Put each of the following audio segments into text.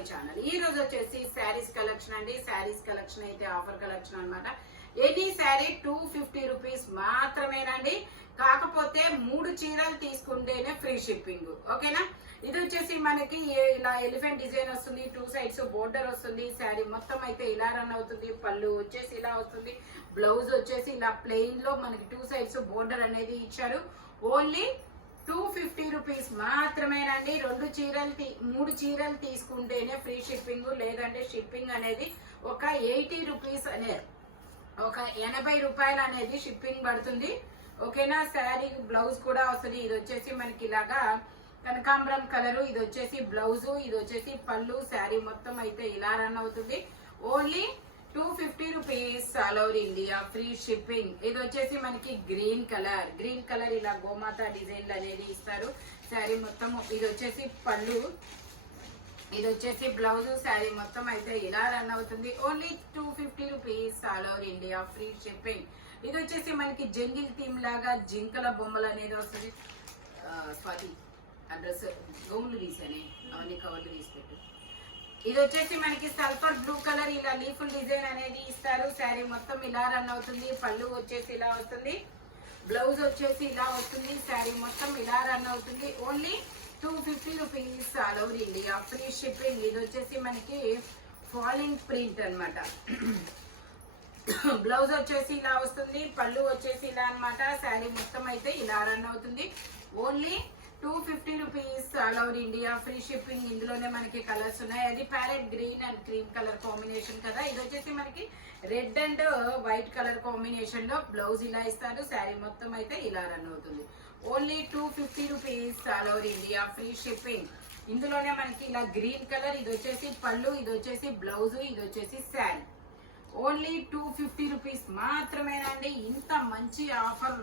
My channel. ఈ రోజు వచ్చేసి శారీస్ కలెక్షన్ అండి. శారీస్ కలెక్షన్ అయితే ఆఫర్ కలెక్షన్ అన్నమాట. ఎనీ శారీ 250 రూపీస్ మాత్రమేనండి. కాకపోతే 3 చీరలు తీసుకుంటేనే ఫ్రీ షిప్పింగ్. ఓకేనా? ఇది వచ్చేసి మనకి ఇలా ఎలిఫెంట్ డిజైన్ వస్తుంది, 2 సైడ్స్ బోర్డర్ వస్తుంది. శారీ మొత్తం అయితే ఇలా రన్ అవుతుంది. పళ్ళు వచ్చేసి ఇలా వస్తుంది. బ్లౌజ్ వచ్చేసి ఇలా ప్లెయిన్ లో మనకి 2 సైడ్స్ బోర్డర్ అనేది ఇచ్చారు. ఓన్లీ 250 రూపీస్ మాత్రమేనండి. 3 చీరలు తీసుకుంటేనే ఫ్రీ షిప్పింగ్. లేదంటే షిప్పింగ్ అనేది ఒక 80 రూపీస్ అనేది, ఒక 80 రూపాయలు అనేది షిప్పింగ్ పడుతుంది. ఓకేనా? శారీ బ్లౌజ్ కూడా వస్తుంది. ఇది వచ్చేసి మనకి ఇలాగా కనకాంబరం కలరు, ఇది వచ్చేసి బ్లౌజ్, ఇది వచ్చేసి పళ్ళు. శారీ మొత్తం అయితే ఇలా రన్ అవుతుంది. Only 250 rupees all over India free shipping. ఇది వచ్చేసి మనకి గ్రీన్ కలర్ ఇలా గోమాత డిజైన్లు అనేది ఇస్తారు. శారీ మొత్తం ఇది వచ్చేసి పళ్ళు, ఇది వచ్చేసి బ్లౌజ్. శారీ మొత్తం అయితే ఇలా రన్ అవుతుంది. Only 250 rupees all over India free shipping. ఇది వచ్చేసి మనకి జంగిల్ థీమ్ లాగా జింకల బొమ్మలు అనేది వస్తుంది. స్వాతి అడ్రస్ గౌన్లు తీసానే, అవన్నీ కవర్లు తీసి పెట్టు. ఇది వచ్చేసి మనకి సల్ఫర్ బ్లూ కలర్ ఇలా లీఫుల్ డిజైన్ అనేది ఇస్తారు. శారీ మొత్తం ఇలా రన్ అవుతుంది. పళ్ళు వచ్చేసి ఇలా వస్తుంది. బ్లౌజ్ వచ్చేసి ఇలా వస్తుంది. శారీ మొత్తం ఇలా రన్ అవుతుంది. Only 250 rupees all over India free shipping. ఇది వచ్చేసి మనకి ఫాలింగ్ ప్రింట్ అన్నమాట. బ్లౌజ్ వచ్చేసి ఇలా వస్తుంది. పళ్ళు వచ్చేసి ఇలా అన్నమాట. శారీ మొత్తం అయితే ఇలా రన్ అవుతుంది. Only 250 rupees all over India free shipping. ఇందులోనే మనకి కలర్స్ ఉన్నాయి. అది parrot green and cream colour combination కదా. ఇది వచ్చేసి మనకి red and white colour combination లో బ్లౌజ్ ఇలా ఇస్తారు. శారీ మొత్తం అయితే ఇలా రన్ అవుతుంది. Only 250 rupees all over India free shipping. ఇందులోనే మనకి ఇలా గ్రీన్ కలర్, ఇది వచ్చేసి పళ్ళు, ఇది వచ్చేసి బ్లౌజ్, ఇది వచ్చేసి శారీ. ఓన్లీ 250 రూపీస్ మాత్రమేనండి. ఇంత మంచి ఆఫర్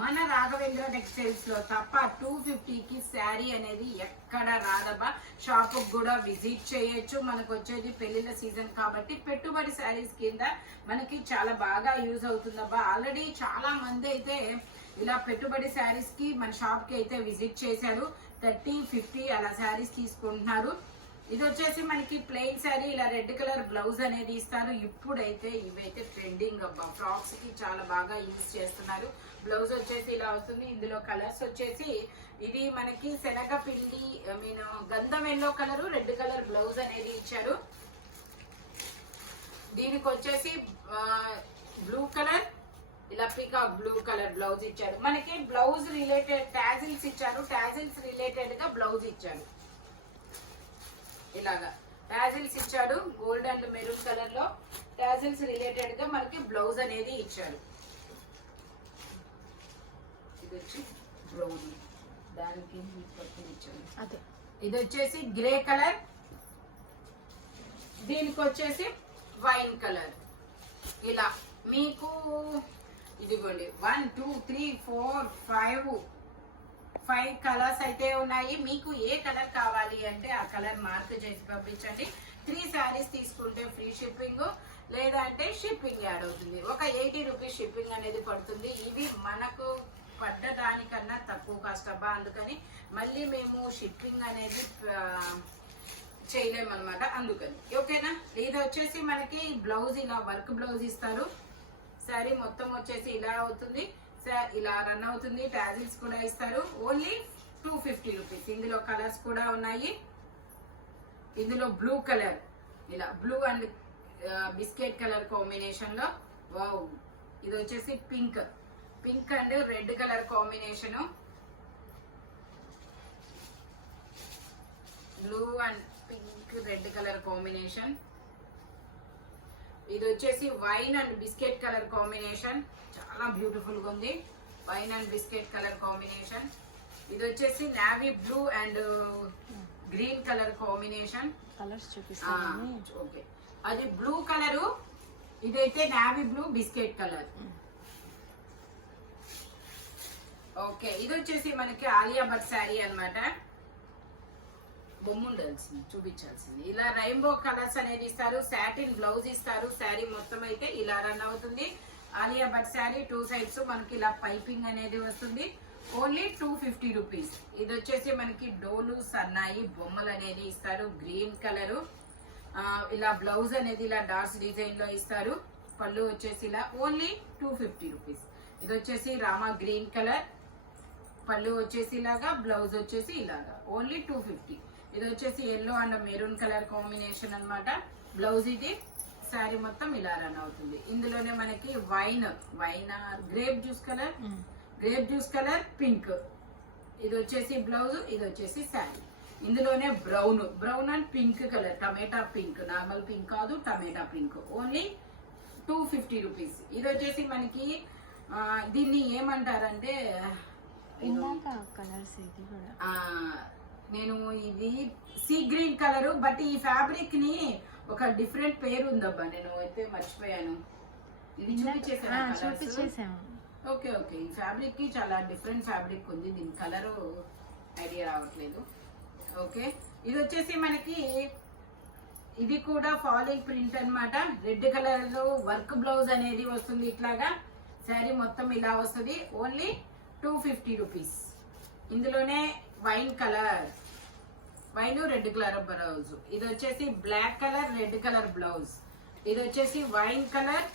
మన రాఘవేంద్ర టెక్స్టైల్స్ లో తప్ప 250కి శారీ అనేది ఎక్కడ రాదబ్బా. షాప్ కూడా విజిట్ చేయొచ్చు. మనకు వచ్చేది పెళ్లిళ్ళ సీజన్ కాబట్టి పెట్టుబడి శారీస్ కింద మనకి చాలా బాగా యూజ్ అవుతుందబ్బా. ఆల్రెడీ చాలా మంది అయితే ఇలా పెట్టుబడి శారీస్ కి మన షాప్ కి అయితే విజిట్ చేశారు. 30, 50 అలా శారీస్ తీసుకుంటున్నారు. ఇది వచ్చేసి మనకి ప్లెయిన్ శారీ ఇలా రెడ్ కలర్ బ్లౌజ్ అనేది ఇస్తారు. ఇప్పుడైతే ఇవైతే ట్రెండింగ్ అబ్బా. ఫ్రాక్స్ కి చాలా బాగా యూజ్ చేస్తున్నారు. బ్లౌజ్ వచ్చేసి ఇలా వస్తుంది. ఇందులో కలర్స్ వచ్చేసి ఇది మనకి శనగపిండి గంధం yellow colour, red colour blouse అనేది ఇచ్చారు. దీనికి వచ్చేసి బ్లూ కలర్ ఇలా పీకాక్ బ్లూ కలర్ బ్లౌజ్ ఇచ్చారు. మనకి బ్లౌజ్ రిలేటెడ్ టాజిల్స్ ఇచ్చారు. టాజిల్స్ రిలేటెడ్ గా బ్లౌజ్ ఇచ్చారు. ఇలాగా టాజిల్స్ ఇచ్చాడు. గోల్డ్ అండ్ మెరూన్ కలర్ లో టాజిల్స్ రిలేటెడ్ గా మనకి బ్లౌజ్ అనేది ఇచ్చాడు. ఇది వచ్చి బ్రౌన్, దానికి ఇచ్చాడు. అదే ఇది వచ్చేసి గ్రే కలర్, దీనికి వచ్చేసి వైన్ కలర్. ఇలా మీకు ఇదిగోండి 1 2 3 4 5 కలర్స్ అయితే ఉన్నాయి. మీకు ఏ కలర్ కావాలి అంటే ఆ కలర్ మార్క్ చేసి పంపించండి. 3 శారీస్ తీసుకుంటే ఫ్రీ షిప్పింగ్, లేదంటే షిప్పింగ్ యాడ్ అవుతుంది. ఒక 80 రూపీస్ షిప్పింగ్ అనేది పడుతుంది. ఇవి మనకు పడ్డ దానికన్నా తక్కువ కాస్ట్ అబ్బా. అందుకని మళ్ళీ మేము షిప్పింగ్ అనేది చేయలేమన్నమాట. అందుకని ఓకేనా. ఇది వచ్చేసి మనకి బ్లౌజ్ ఇలా వర్క్ బ్లౌజ్ ఇస్తారు. శారీ మొత్తం వచ్చేసి ఇలా అవుతుంది. ఇలా రన్ అవుతుంది. టాజిల్స్ కూడా ఇస్తారు. Only 250 rupees. ఇందులో కలర్స్ కూడా ఉన్నాయి. ఇందులో బ్లూ కలర్ ఇలా blue and biscuit colour combination లో వావ్. ఇది వచ్చేసి pink and red colour combination. Blue and pink red colour combination. ఇది వచ్చేసి wine and biscuit colour combination. చాలా బ్యూటిఫుల్ గా ఉంది. Wine and biscuit colour combination. ఇది వచ్చేసి navy blue and green colour combination. Colours చూపిస్తాను. ఓకే, అది బ్లూ కలరు, ఇదైతే navy blue biscuit colour. Okay, ఇది వచ్చేసి మనకి ఆలియా భట్ శారీ అన్నమాట. బొమ్మ ఉండాల్సింది, చూపించాల్సింది. ఇలా రెయిన్బో కలర్స్ అనేది ఇస్తారు. సాటిన్ బ్లౌజ్ ఇస్తారు. శారీ మొత్తం అయితే ఇలా రన్ అవుతుంది. ఆలియా భట్ శారీ 2 సైడ్స్ మనకి ఇలా పైపింగ్ అనేది వస్తుంది. Only 250 rupees. ఇది వచ్చేసి మనకి డోలు సన్నాయి బొమ్మలు అనేది ఇస్తారు, గ్రీన్ కలరు. ఇలా బ్లౌజ్ అనేది ఇలా డాట్స్ డిజైన్ లో ఇస్తారు. పళ్ళు వచ్చేసి ఇలా ఓన్లీ 250 రూపీస్. ఇది వచ్చేసి రామా గ్రీన్ కలర్, పళ్ళు వచ్చేసి ఇలాగా, బ్లౌజ్ వచ్చేసి ఇలాగా ఓన్లీ 250. ఇది వచ్చేసి yellow and maroon colour combination అన్నమాట. బ్లౌజ్ ఇది, శారీ మొత్తం ఇలా రన్ అవుతుంది. ఇందులోనే మనకి wine grape juice colour pink. ఇది వచ్చేసి బ్లౌజ్, ఇది వచ్చేసి శారీ. ఇందులోనే brown and pink colour, tomato pink, normal pink కాదు, టమాటా పింక్. Only 250 rupees. ఇది వచ్చేసి మనకి దీన్ని ఏమంటారంటే నేను ఇది సీ గ్రీన్ కలర్, బట్ ఈ ఫ్యాబ్రిక్ ని ఒక డిఫరెంట్ పేరు ఉందబ్బా, నేను అయితే మర్చిపోయాను. ఇది చూపించేసాను. ఓకే ఓకే, ఈ ఫ్యాబ్రిక్ కి చాలా డిఫరెంట్ ఫ్యాబ్రిక్ ఉంది, దీని కలర్ ఐడియా రావట్లేదు. ఓకే, ఇది వచ్చేసి మనకి ఇది కూడా ఫాలింగ్ ప్రింట్ అన్నమాట. రెడ్ కలర్ లో వర్క్ బ్లౌజ్ అనేది వస్తుంది ఇట్లాగా. శారీ మొత్తం ఇలా వస్తుంది. Only 250 rupees. ఇందులోనే వైన్ రెడ్ కలర్ బ్లౌజ్. ఇది వచ్చేసి black colour red colour blouse. ఇది వచ్చేసి wine colour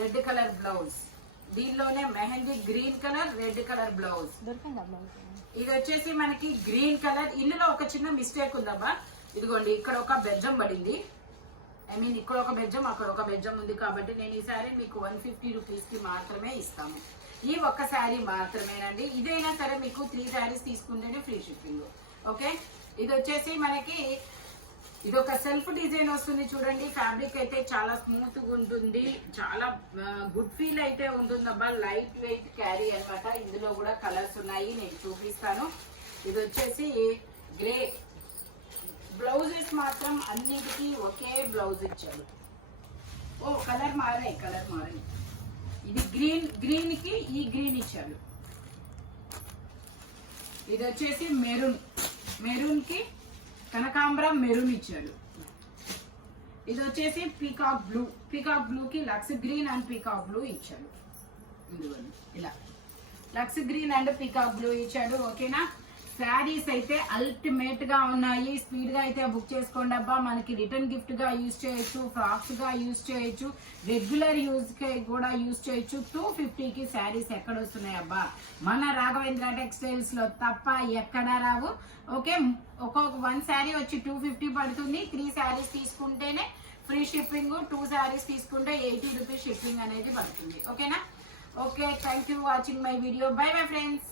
red colour blouse. దీనిలోనే mehndi green colour red colour blouse. ఇది వచ్చేసి మనకి గ్రీన్ కలర్. ఇందులో ఒక చిన్న మిస్టేక్ ఉందబ్బా, ఇదిగోండి ఇక్కడ ఒక బెజ్జం పడింది. ఇక్కడ ఒక బెజ్జం, అక్కడ ఒక బెజ్జం ఉంది. కాబట్టి నేను ఈ శారీ మీకు 150 రూపీస్ కి మాత్రమే ఇస్తాము. ఈ ఒక్క శారీ మాత్రమేనండి. ఇదైనా సరే మీకు 3 శారీస్ తీసుకుంటేనే ఫ్రీ షిప్పింగ్. ఓకే, ఇది వచ్చేసి మనకి ఇది ఒక సెల్ఫ్ డిజైన్ వస్తుంది చూడండి. ఫ్యాబ్రిక్ అయితే చాలా స్మూత్ గా ఉంటుంది, చాలా గుడ్ ఫీల్ అయితే ఉంటుందబ్బా. లైట్ వెయిట్ క్యారీ అన్నమాట. ఇందులో కూడా కలర్స్ ఉన్నాయి, నేను చూపిస్తాను. ఇది వచ్చేసి గ్రే. బ్లౌజెస్ మాత్రం అన్నిటికీ ఒకే బ్లౌజ్ ఇచ్చారు. కలర్ మారాయి. ఇది గ్రీన్ కి ఈ గ్రీన్ ఇచ్చారు. ఇది వచ్చేసి మెరూన్ కి కనకాంబరం మెరూన్ ఇచ్చాడు. ఇది వచ్చేసి పీకాక్ బ్లూ కి lux green and peacock blue ఇచ్చాడు. ఇలా lux green and peacock blue ఇచ్చాడు. ఓకేనా, శారీస్ అయితే అల్టిమేట్ గా ఉన్నాయి. స్పీడ్ గా అయితే బుక్ చేసుకోండి అబ్బా. మనకి రిటర్న్ గిఫ్ట్ గా యూజ్ చేయొచ్చు, ఫ్రాక్స్ గా యూజ్ చేయొచ్చు, రెగ్యులర్ యూజ్ కి కూడా యూజ్ చేయొచ్చు. 250 కి శారీస్ ఎక్కడ వస్తున్నాయి అబ్బా? మన రాఘవేంద్ర టెక్స్టైల్స్ లో తప్ప ఎక్కడా రావు. ఓకే, ఒక్కొక్క 1 శారీ వచ్చి 250 పడుతుంది. 3 శారీస్ తీసుకుంటేనే ఫ్రీ షిప్పింగ్, 2 శారీస్ తీసుకుంటే 80 రూపీస్ షిప్పింగ్ అనేది పడుతుంది. ఓకేనా? Okay, thank you watching my video. By bye friends.